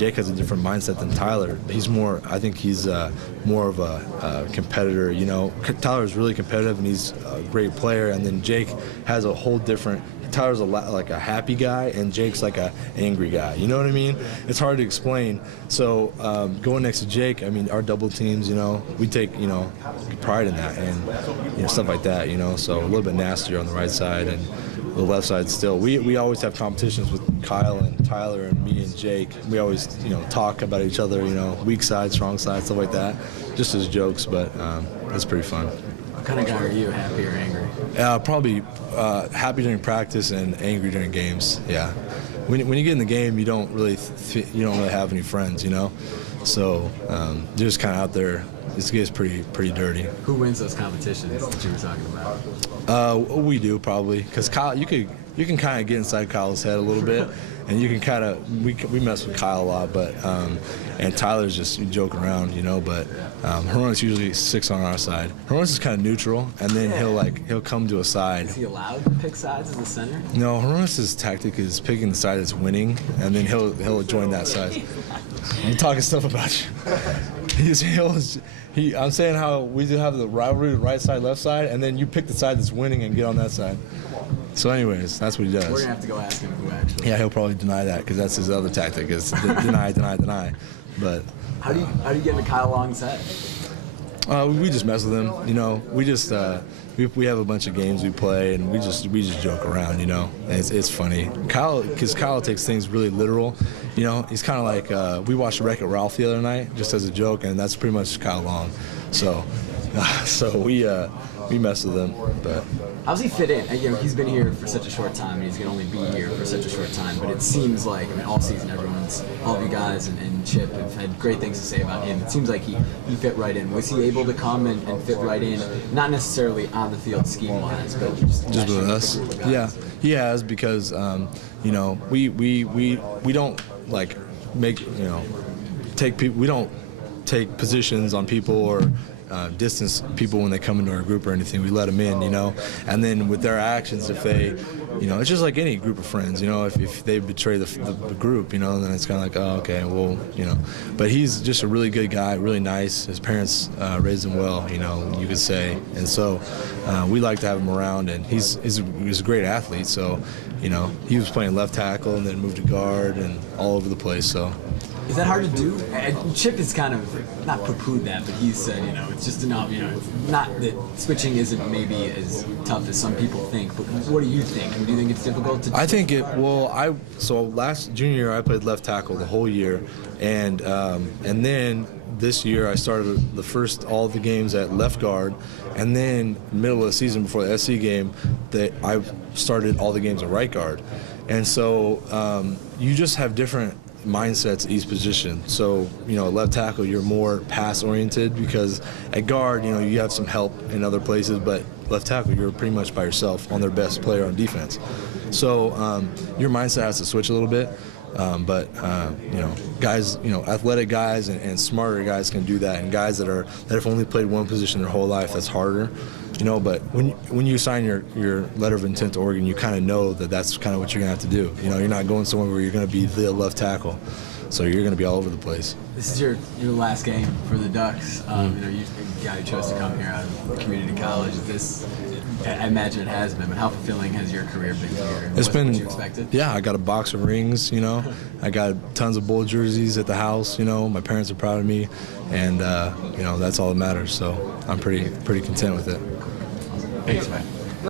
Jake has a different mindset than Tyler. I think he's more of a competitor, you know. Tyler's really competitive and he's a great player, and then Jake has a whole different, Tyler's like a happy guy and Jake's like a angry guy, you know what I mean? It's hard to explain. So going next to Jake, I mean, our double teams, you know, we take, you know, pride in that and, you know, stuff like that, you know, so a little bit nastier on the right side and the left side still. We always have competitions with Kyle and Tyler and me and Jake. We always, you know, talk about each other, you know, weak side, strong side, stuff like that, just as jokes, but it's pretty fun. What kind of guy are you, happy or angry? Probably happy during practice and angry during games. Yeah, when you get in the game, you don't really have any friends, you know. So you're just kind of out there. This gets pretty dirty. Who wins those competitions that you were talking about? We do probably, because Kyle, you can kind of get inside Kyle's head a little bit, and you can kind of we mess with Kyle a lot, but and Tyler's just joking around, you know. But Heronis usually six on our side. Heronis is kind of neutral, and then he'll come to a side. Is he allowed to pick sides as a center? No, Heronis' tactic is picking the side that's winning, and then he'll join that side. I'm talking stuff about you. I'm saying how we do have the rivalry, the right side, left side, and then you pick the side that's winning and get on that side. So anyways, that's what he does. We're going to have to go ask him who actually. Yeah, he'll probably deny that because that's his other tactic is deny. But how do you get into Kyle Long's head? We just mess with him, you know. We just we have a bunch of games we play, and we just joke around, you know. And it's funny. Because Kyle takes things really literal, you know. He's kind of like we watched Wreck-It Ralph the other night just as a joke, and that's pretty much Kyle Long. So we mess with him, but. How's he fit in? You know, he's been here for such a short time, and he's going to only be here for such a short time. But it seems like, I mean, all season, all of you guys and Chip have had great things to say about him. It seems like he fit right in. Was he able to come and fit right in? Not necessarily on the field scheme-wise, but just with us. Yeah, he has because you know we don't like make take people. We don't take positions on people or. Distance people when they come into our group or anything. We let them in, you know. And then with their actions, if they, you know, it's just like any group of friends, you know. If they betray the group, you know, then it's kind of like, oh, okay, well, you know. But he's just a really good guy, really nice. His parents raised him well, you know, you could say. And so we like to have him around. And he's a great athlete. So, you know, he was playing left tackle and then moved to guard and all over the place. So. Is that hard to do? Chip has kind of not poo-pooed that, but he said, you know, it's just enough, you know, not that switching isn't maybe as tough as some people think, but what do you think? Do you think it's difficult to? I think so last junior year I played left tackle the whole year, and then this year I started all the games at left guard, and then middle of the season before the SC game, I started all the games at right guard, and so you just have different mindsets each position. So, you know, at left tackle you're more pass oriented because at guard, you know, you have some help in other places, but left tackle you're pretty much by yourself on their best player on defense. So your mindset has to switch a little bit. But you know, guys, you know, athletic guys and smarter guys can do that, and guys that have only played one position their whole life, that's harder, you know. But when you sign your letter of intent to Oregon, you kind of know that that's kind of what you're gonna have to do. You know, you're not going somewhere where you're gonna be the left tackle, so you're gonna be all over the place. This is your last game for the Ducks. You know, you're a guy who chose to come here out of community college. I imagine it has been, but how fulfilling has your career been here? It's been, what you expected? Yeah, I got a box of rings, you know. I got tons of Bull jerseys at the house, you know. My parents are proud of me, and, you know, that's all that matters. So I'm pretty content with it. Thanks, man.